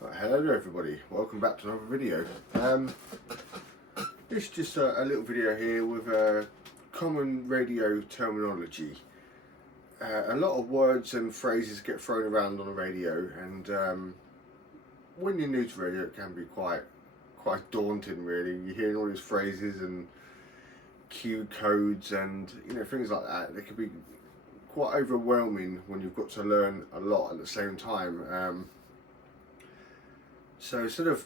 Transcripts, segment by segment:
Right, hello there everybody, welcome back to another video. This is just a little video here with common radio terminology. A lot of words and phrases get thrown around on the radio, and when you're new to radio it can be quite daunting really. You're hearing all these phrases and cue codes and things like that. They can be quite overwhelming when you've got to learn a lot at the same time. So instead of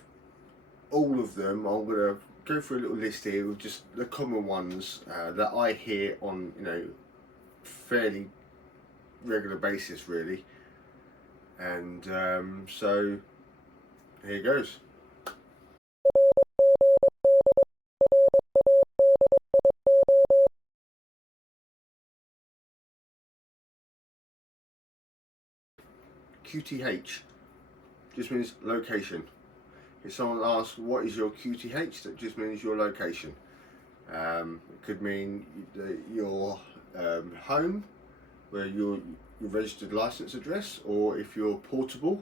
all of them, I'm going to go through a little list here with just the common ones that I hear on fairly regular basis really. And so here goes. QTH just means location. If someone asks what is your QTH, that just means your location. It could mean your home, where your registered license address, or if you're portable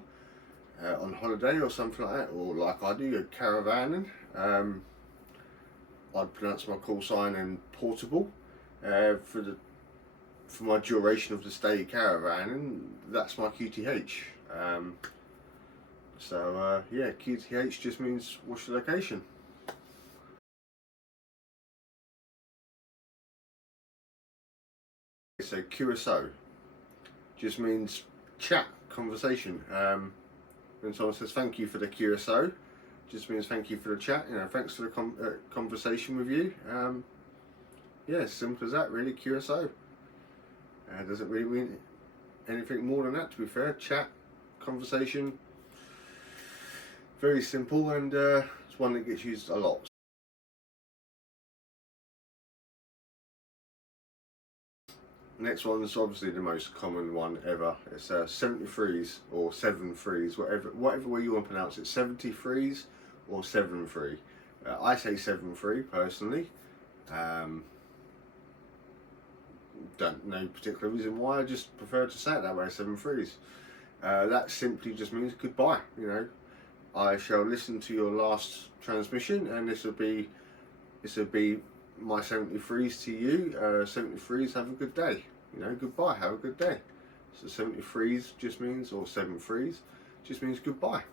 on holiday or something like that, or like I do, you're caravanning. I'd pronounce my call sign and portable for my duration of the stay caravanning. That's my QTH. Yeah, QTH just means what's your location. So QSO just means chat, conversation. When someone says thank you for the QSO, just means thank you for the chat. Thanks for the conversation with you. Yeah, simple as that really. QSO doesn't really mean anything more than that, to be fair. Chat, conversation, very simple, and it's one that gets used a lot. Next one's obviously the most common one ever. It's 73s or 7-3s, whatever way you want to pronounce it. 73s or 7-3. I say 7-3 personally. Don't know particular reason why. I just prefer to say it that way. 7-3s. That simply just means goodbye. I shall listen to your last transmission, and this will be my 73s to you. 73s, have a good day. Goodbye, have a good day. So 73s just means, or 7-3s just means goodbye.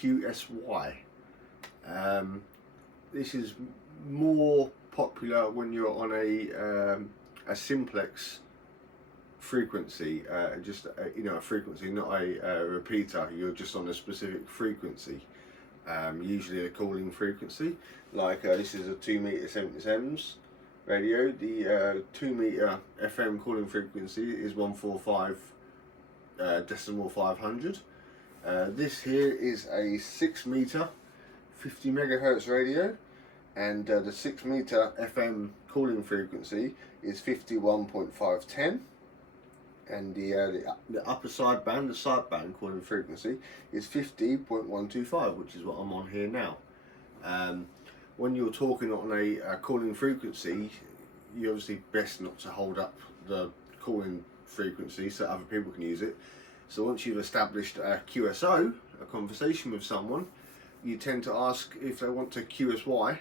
QSY. This is more popular when you're on a simplex frequency, just a frequency, not a repeater. You're just on a specific frequency, usually a calling frequency. Like this is a 2-meter 77s radio. The 2-meter FM calling frequency is 145 decimal 500. This here is a 6-meter 50 megahertz radio, and the 6-meter FM calling frequency is 51.510, and the upper sideband, the sideband calling frequency is 50.125, which is what I'm on here now. When you're talking on a calling frequency, you're obviously best not to hold up the calling frequency so other people can use it. So once you've established a QSO, a conversation with someone, you tend to ask if they want to QSY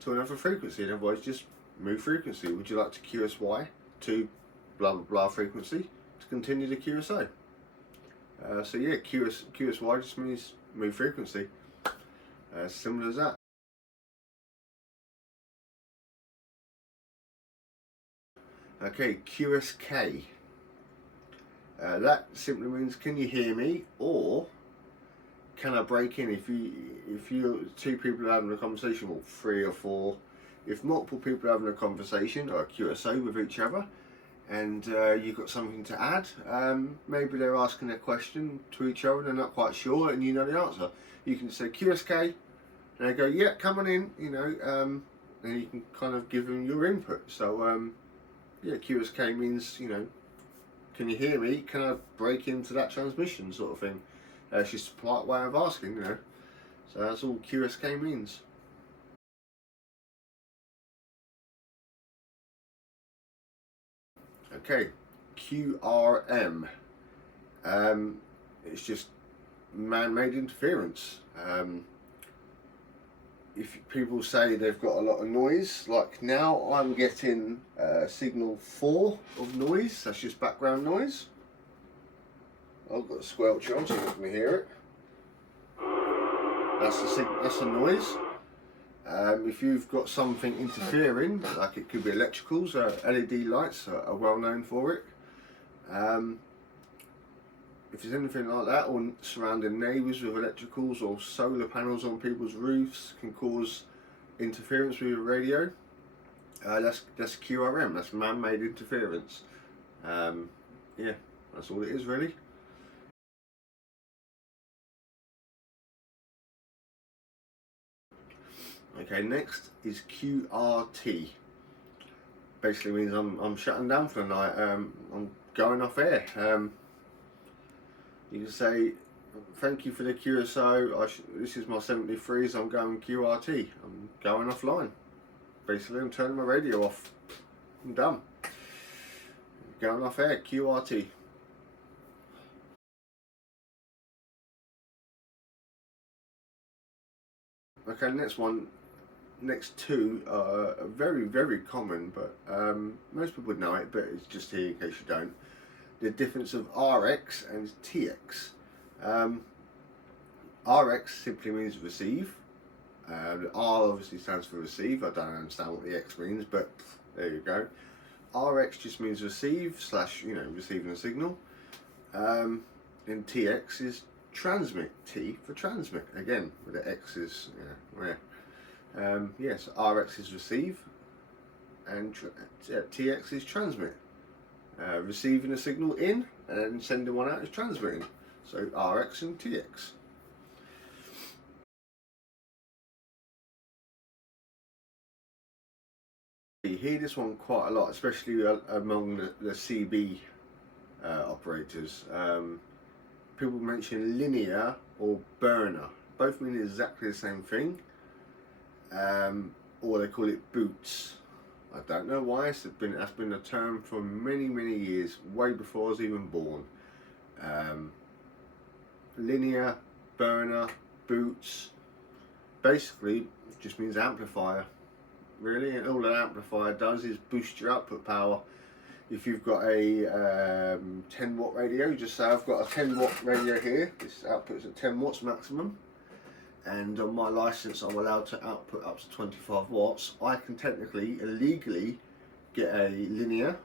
to another frequency, and otherwise just move frequency. Would you like to QSY to blah blah blah frequency to continue the QSO? So yeah, QSY just means move frequency. Simple as that. Okay, QSK. That simply means can you hear me, or can I break in? If you two people are having a conversation, or 3 or 4, if multiple people are having a conversation or a QSO with each other, and you've got something to add, maybe they're asking a question to each other, they're not quite sure, and you know the answer. You can say QSK, and they go, yeah, come on in, and you can kind of give them your input. So yeah, QSK means, can you hear me? Can I break into that transmission, sort of thing? It's just a polite way of asking, So that's all QSK means. Okay, QRM. It's just man-made interference. If people say they've got a lot of noise, like now I'm getting signal 4 of noise, that's just background noise. I've got a squelch on so you can hear it. That's the noise. If you've got something interfering, like it could be electricals, LED lights are well known for it. If there's anything like that, or surrounding neighbours with electricals or solar panels on people's roofs can cause interference with your radio, that's QRM, that's man-made interference. Yeah, that's all it is really. Okay, next is QRT. Basically means I'm shutting down for the night. I'm going off air. You can say, thank you for the QSO. This is my 73s. I'm going QRT. I'm going offline. Basically, I'm turning my radio off. I'm done. Going off air. QRT. Okay, next two are very, very common, but most people would know it, but it's just here in case you don't. The difference of RX and TX. RX simply means receive. The R obviously stands for receive. I don't understand what the X means, but there you go. RX just means receive / receiving a signal. And TX is transmit. T for transmit. Again, with the X is yes, RX is receive, and TX is transmit. Receiving a signal in and sending one out is transmitting. So RX and TX. You hear this one quite a lot, especially among the CB operators. People mention linear or burner. Both mean exactly the same thing. Or they call it boots. I don't know why. That's been a term for many, many years, way before I was even born. Linear, burner, boots. Basically, it just means amplifier. Really, and all an amplifier does is boost your output power. If you've got a 10 watt radio, just say I've got a 10 watt radio here. This output's at 10 watts maximum. And on my license I'm allowed to output up to 25 watts. I can technically, illegally, get a linear,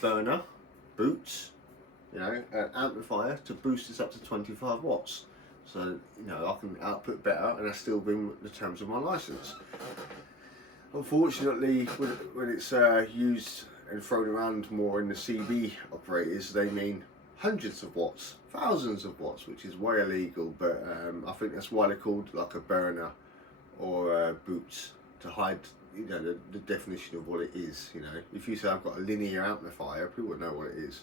burner, boots, an amplifier to boost this up to 25 watts. So, I can output better and that's still within the terms of my license. Unfortunately, when it's used and thrown around more in the CB operators, they mean hundreds of watts, thousands of watts, which is way illegal, but I think that's why they're called like a burner or boots, to hide the definition of what it is. If you say I've got a linear amplifier, people would know what it is.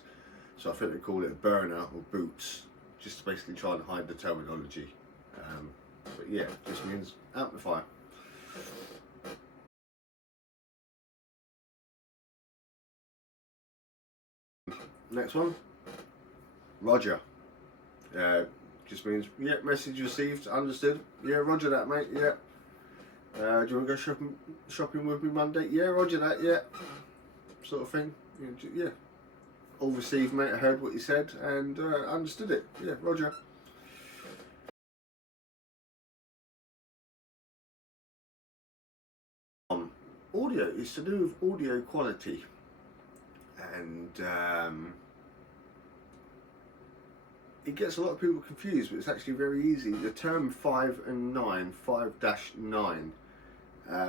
So I think they call it a burner or boots, just to basically try and hide the terminology. But yeah, it just means amplifier. Next one, Roger. Just means, yeah, message received, understood. Yeah, roger that, mate, yeah. Do you want to go shopping with me Monday? Yeah, roger that, yeah. Sort of thing. Yeah. All received, mate. I heard what you said and understood it. Yeah, roger. Audio is to do with audio quality. And it gets a lot of people confused, but it's actually very easy. The term 5 and 9, 5-9,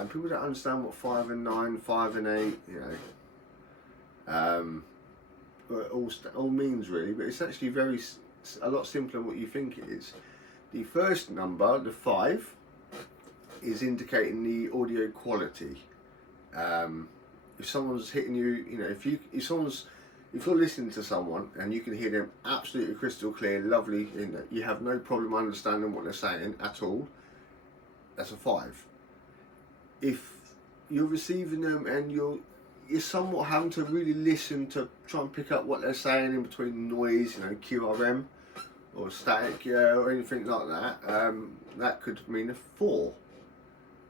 people don't understand what 5 and 9, 5 and 8, all means really, but it's actually a lot simpler than what you think it is. The first number, the 5, is indicating the audio quality. If someone's hitting you, if you're listening to someone and you can hear them absolutely crystal clear, lovely, you have no problem understanding what they're saying at all, that's a 5. If you're receiving them and you're somewhat having to really listen to try and pick up what they're saying in between noise, you know, QRM or static, or anything like that. That could mean a 4.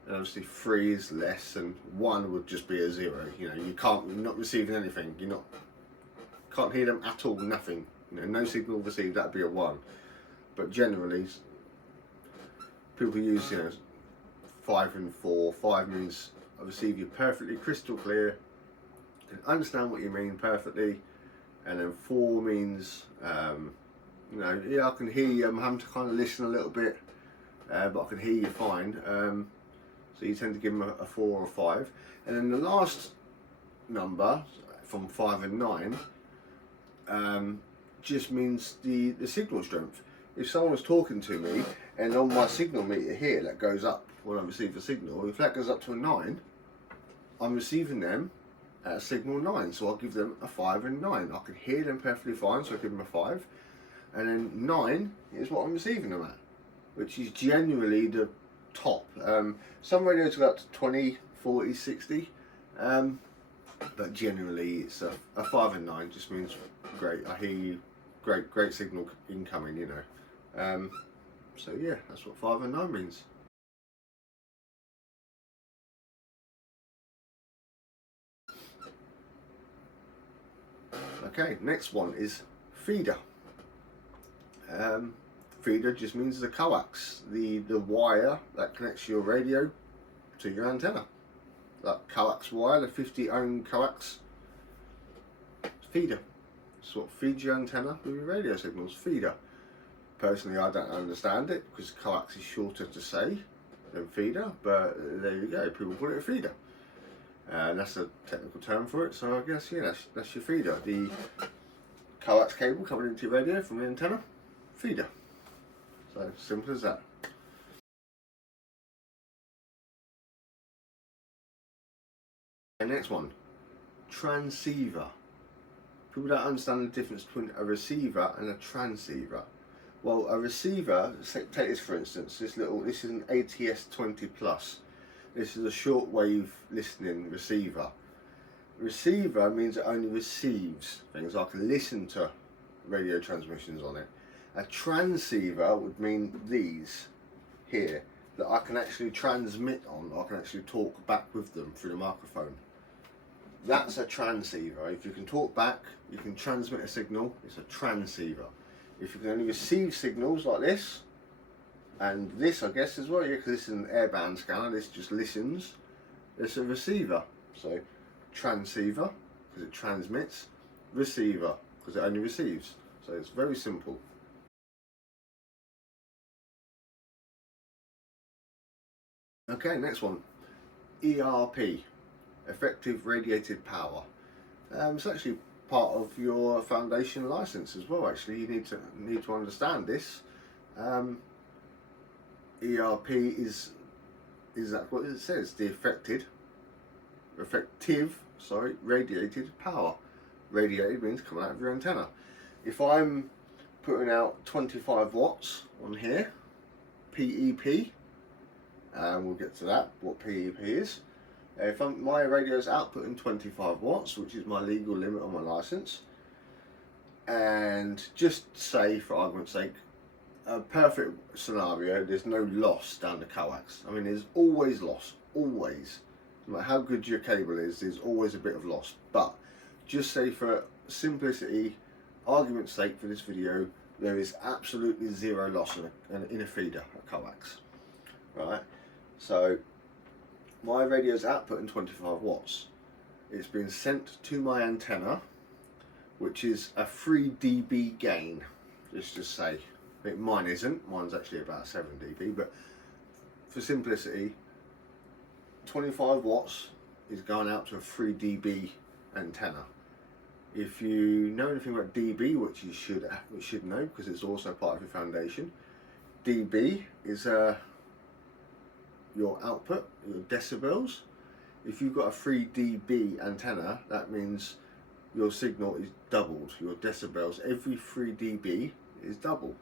And obviously 3 is less, and 1 would just be a 0. You know, you're not receiving anything. Can't hear them at all. Nothing. You know, no signal received. That'd be a 1. But generally, people use, you know, 5 and 4. 5 means I receive you perfectly, crystal clear, can understand what you mean perfectly, and then 4 means, you know, yeah, I can hear you. I'm having to kind of listen a little bit, but I can hear you fine. So you tend to give them a 4 or 5, and then the last number from 5 and 9 just means the signal strength. If someone was talking to me and on my signal meter here that goes up when I receive a signal, if that goes up to a 9, I'm receiving them at a signal 9, so I'll give them a 5 and 9. I can hear them perfectly fine, so I give them a 5, and then 9 is what I'm receiving them at, which is generally the top. Some radios go up to 20, 40, 60, but generally it's a 5 and 9 just means great, I hear you, great signal incoming, you know. So yeah, that's what 5 and 9 means. Okay, next one is feeder. Feeder just means the coax, the wire that connects your radio to your antenna. That coax wire, the 50 ohm coax feeder. It's what feeds your antenna with your radio signals. Feeder. Personally, I don't understand it because coax is shorter to say than feeder, but there you go. People call it a feeder. That's a technical term for it. So I guess yeah, that's your feeder. The coax cable coming into your radio from the antenna. Feeder. So simple as that. And next one, transceiver. People don't understand the difference between a receiver and a transceiver. Well, a receiver, take this for instance, this is an ATS-20 Plus. This is a shortwave listening receiver. Receiver means it only receives things. I can listen to radio transmissions on it. A transceiver would mean these here, that I can actually transmit on. I can actually talk back with them through the microphone. That's a transceiver. If you can talk back, you can transmit a signal, it's a transceiver. If you can only receive signals like this, and this I guess as well, yeah, because this is an airband scanner, this just listens, it's a receiver. So transceiver, because it transmits, receiver, because it only receives. So it's very simple. Okay, next one, ERP, effective radiated power. It's actually part of your foundation license as well. Actually, you need to understand this. ERP is that what it says? The effective radiated power. Radiated means coming out of your antenna. If I'm putting out 25 watts on here, PEP, and we'll get to that, what PEP is. If my radio is outputting 25 watts, which is my legal limit on my license, and just say, for argument's sake, a perfect scenario, there's no loss down the coax. I mean, there's always loss, always. No matter how good your cable is, there's always a bit of loss. But just say, for simplicity, argument's sake for this video, there is absolutely zero loss in a feeder, a coax. Right? So my radio's outputting 25 watts. It's been sent to my antenna, which is a 3 dB gain. Let's just say, mine isn't. Mine's actually about 7 dB, but for simplicity, 25 watts is going out to a 3 dB antenna. If you know anything about dB, which you should know because it's also part of your foundation, dB is your output, your decibels. If you've got a 3 dB antenna, that means your signal is doubled. Your decibels every 3 dB is double.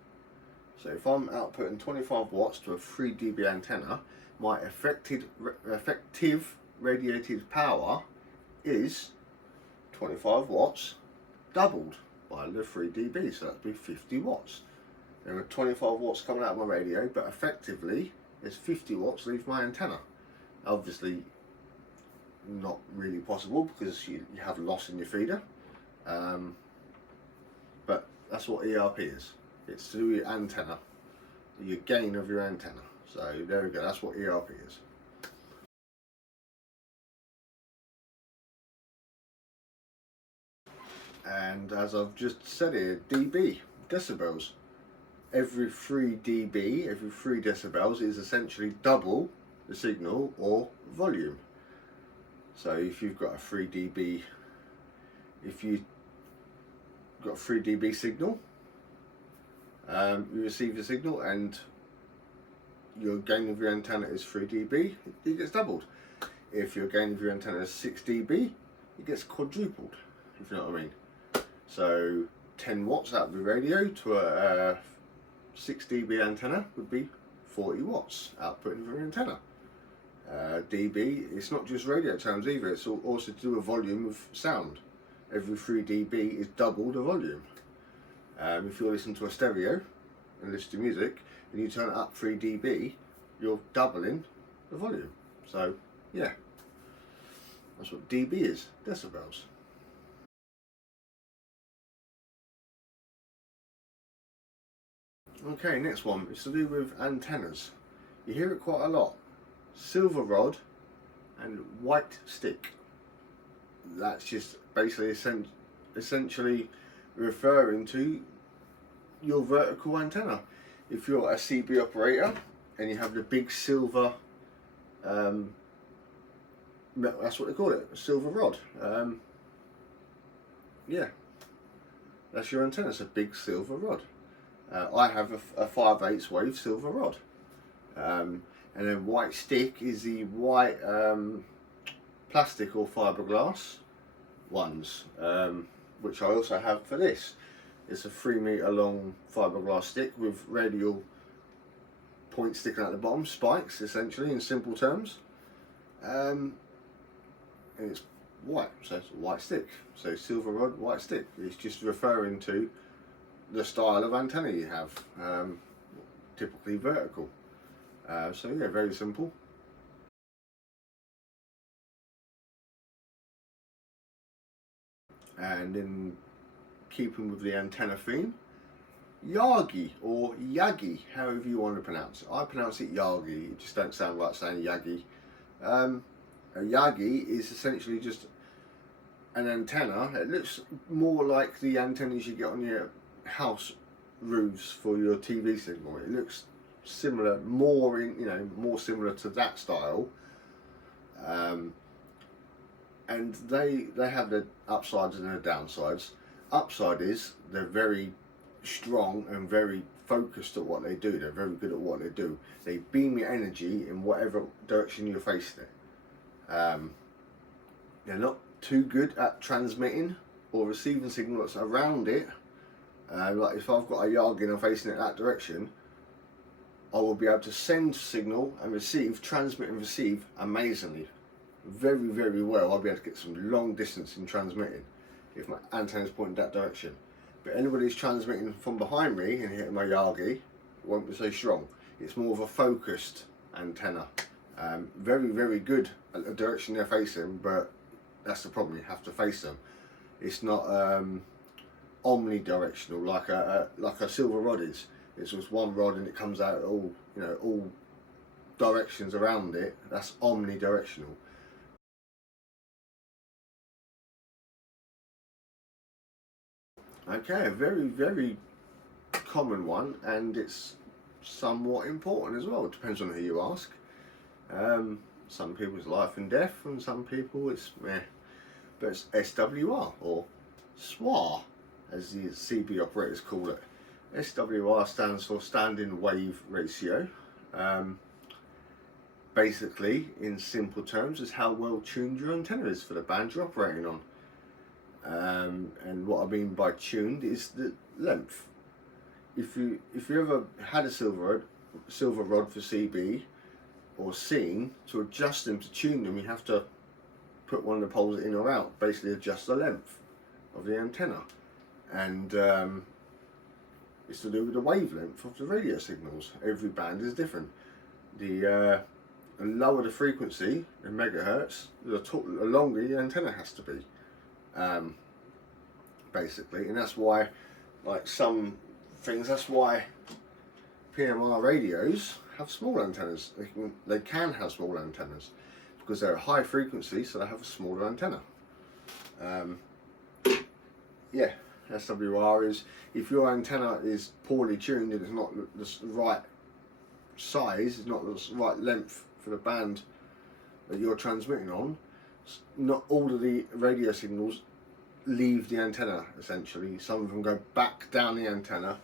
So if I'm outputting 25 watts to a 3 dB antenna, my effective radiated power is 25 watts doubled by the 3 dB, so that'd be 50 watts. There are 25 watts coming out of my radio, but effectively there's 50 watts leave my antenna. Obviously not really possible because you have loss in your feeder, but that's what ERP is. It's through your antenna, your gain of your antenna. So there we go, that's what ERP is. And as I've just said here, dB, decibels. Every 3 dB, every 3 decibels is essentially double the signal or volume. So if you've got a 3 dB, if you've got a 3 dB signal, you receive the signal and your gain of your antenna is 3 dB, it gets doubled. If your gain of your antenna is 6 dB, it gets quadrupled, if you know what I mean. So 10 watts out of the radio to a 6 dB antenna would be 40 watts output of your antenna. dB, it's not just radio terms either, it's also to do with volume of sound. Every 3 dB is double the volume. If you listen to a stereo and listen to music and you turn it up 3 dB, you're doubling the volume. So yeah, that's what dB is, decibels. Okay, next one is to do with antennas. You hear it quite a lot. Silver rod and white stick. That's just basically essentially referring to your vertical antenna. If you're a CB operator and you have the big silver, that's what they call it, a silver rod. Yeah, that's your antenna, it's a big silver rod. I have a 5/8 wave silver rod. And then white stick is the white plastic or fiberglass ones, which I also have for this. It's a 3 meter long fiberglass stick with radial points sticking out the bottom, spikes essentially in simple terms. And it's white, so it's a white stick. So silver rod, white stick. It's just referring to the style of antenna you have, typically vertical. So yeah, very simple. And in keeping with the antenna theme, Yagi or Yagi, however you want to pronounce it. I pronounce it Yagi, it just don't sound like saying Yagi. A Yagi is essentially just an antenna. It looks more like the antennas you get on your house roofs for your TV signal. It looks similar, more similar to that style. And they have the upsides and the downsides. Upside is they're very strong and very focused at what they do. They're very good at what they do. They beam your energy in whatever direction you're facing it. They're not too good at transmitting or receiving signal that's around it. Like if I've got a Yagi and I'm facing it that direction, I will be able to send signal and receive, transmit and receive amazingly. Very, very well. I'll be able to get some long distance in transmitting if my antenna is pointing that direction. But anybody who's transmitting from behind me and hitting my Yagi won't be so strong. It's more of a focused antenna. Very, very good at the direction they're facing, but that's the problem, you have to face them. It's not omnidirectional like a silver rod is. It's just one rod and it comes out all directions around it. That's omnidirectional. Okay, a very, very common one, and it's somewhat important as well. It depends on who you ask. Some people it's life and death, and some people it's meh. But it's SWR, or SWR, as the CB operators call it. SWR stands for Standing Wave Ratio. Basically, in simple terms, is how well tuned your antenna is for the band you're operating on. And what I mean by tuned is the length. If you ever had a silver rod for CB or seen, to adjust them, to tune them, you have to put one of the poles in or out, basically adjust the length of the antenna. And it's to do with the wavelength of the radio signals. Every band is different. The lower the frequency in megahertz, the longer the antenna has to be, basically. And that's why, like some things, that's why PMR radios have small antennas. They can have small antennas because they're high frequency, so they have a smaller antenna. Yeah, SWR is, if your antenna is poorly tuned and it's not the right size, it's not the right length for the band that you're transmitting on, not all of the radio signals leave the antenna, essentially. Some of them go back down the antenna,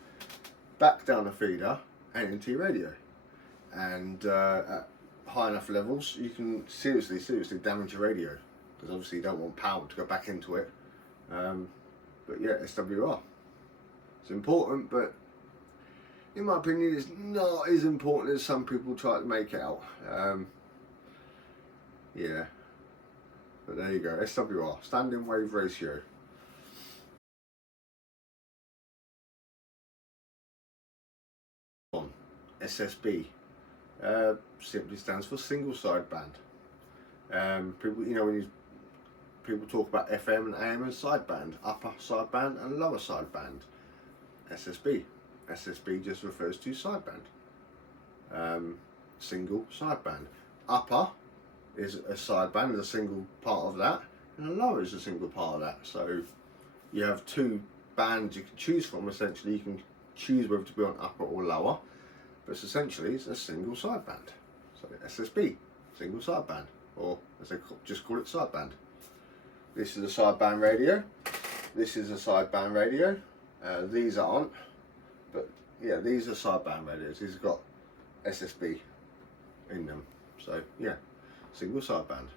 back down the feeder, and into your radio. And at high enough levels, you can seriously damage your radio, because obviously you don't want power to go back into it. But yeah, SWR. It's important, but in my opinion, it's not as important as some people try to make it out. Yeah. But there you go, SWR, standing wave ratio. SSB simply stands for single sideband. People, you know, when people talk about FM and AM and sideband, upper sideband and lower sideband. SSB. SSB just refers to sideband. Single sideband. Upper is a sideband, is a single part of that, and lower is a single part of that. So you have two bands you can choose from. Essentially, you can choose whether to be on upper or lower, but essentially it's a single sideband. So SSB, single sideband, or as they just call it, sideband. This is a sideband radio. This is a sideband radio. These aren't, but yeah, these are sideband radios. These have got SSB in them. So yeah, single sideband.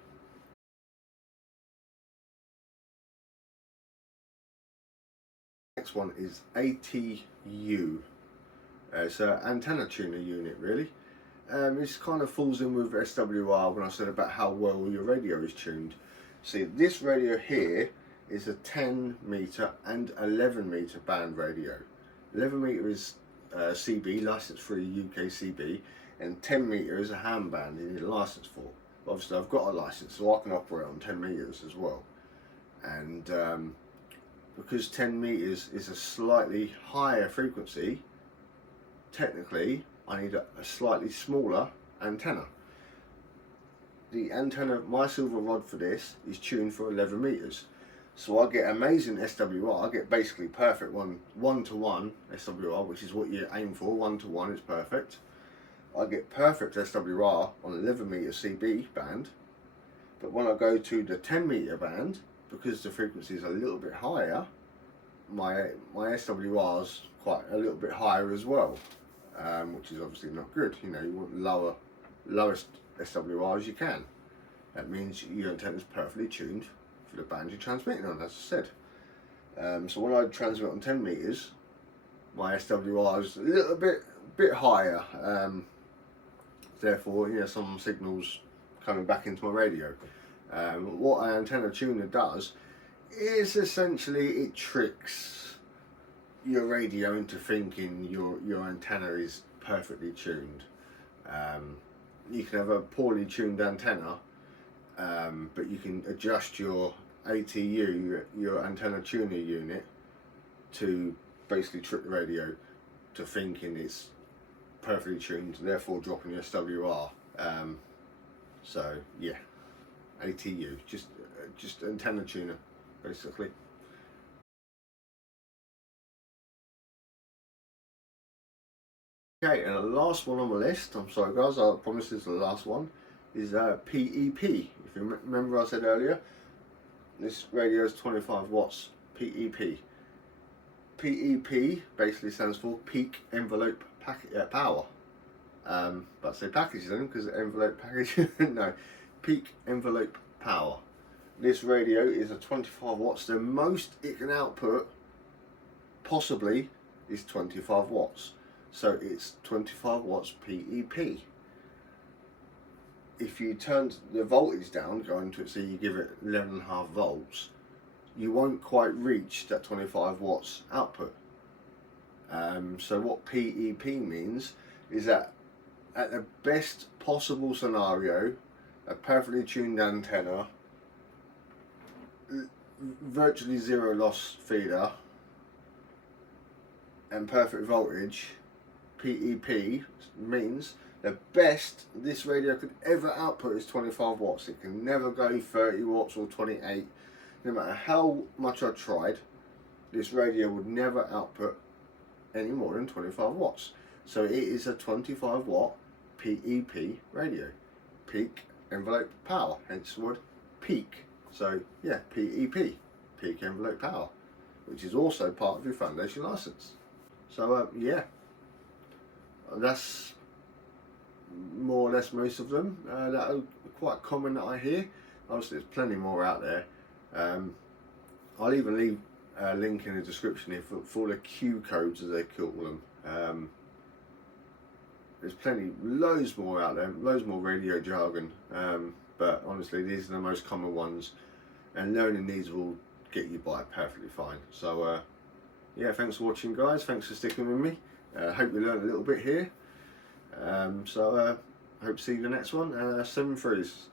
Next one is ATU. It's an antenna tuner unit, really. This kind of falls in with SWR when I said about how well your radio is tuned. See, this radio here is a 10 meter and 11 meter band radio. 11 meter is CB, license free UK CB, and 10 meter is a ham band you need a license for. But obviously I've got a license, so I can operate on 10 meters as well. And because 10 meters is a slightly higher frequency, technically I need a slightly smaller antenna. The antenna, my silver rod for this, is tuned for 11 meters. So I get amazing SWR, I get basically perfect one-to-one SWR, which is what you aim for, one-to-one is perfect. I get perfect SWR on 11 meter CB band, but when I go to the 10 meter band, because the frequency is a little bit higher, my SWR's quite a little bit higher as well, which is obviously not good. You know, you want lowest SWR as you can. That means your antenna is perfectly tuned for the band you're transmitting on, as I said. So when I transmit on 10 meters, my SWR is a little bit higher. Therefore, you know, some signals coming back into my radio. What an antenna tuner does is essentially it tricks your radio into thinking your antenna is perfectly tuned. You can have a poorly tuned antenna, but you can adjust your ATU, your antenna tuner unit, to basically trick the radio to thinking it's perfectly tuned, therefore dropping your SWR. So yeah, ATU, just antenna tuner, basically. Okay, and the last one on my list, I'm sorry guys, I promise this is the last one, is PEP. If you remember I said earlier, this radio is 25 watts, PEP. PEP basically stands for peak envelope power. But I say package then, because envelope package, no, peak envelope power. This radio is a 25 watts, the most it can output, possibly, is 25 watts. So it's 25 watts PEP. if you turn the voltage down, going to it, so you give it 11.5 volts, you won't quite reach that 25 watts output. So what PEP means is that at the best possible scenario, a perfectly tuned antenna, virtually zero loss feeder, and perfect voltage, PEP means the best this radio could ever output is 25 watts. It can never go 30 watts or 28. No matter how much I tried, this radio would never output any more than 25 watts. So it is a 25 watt PEP radio, peak envelope power, hence the word peak. So yeah, PEP, peak envelope power, which is also part of your foundation license. So yeah, that's more or less most of them that are quite common that I hear. Obviously there's plenty more out there. I'll even leave a link in the description here for the Q codes, as they call them. There's plenty, loads more out there, loads more radio jargon, but honestly these are the most common ones, and learning these will get you by perfectly fine. So yeah, thanks for watching guys, thanks for sticking with me. Hope you learned a little bit here. Hope to see you in the next one. 7 threes.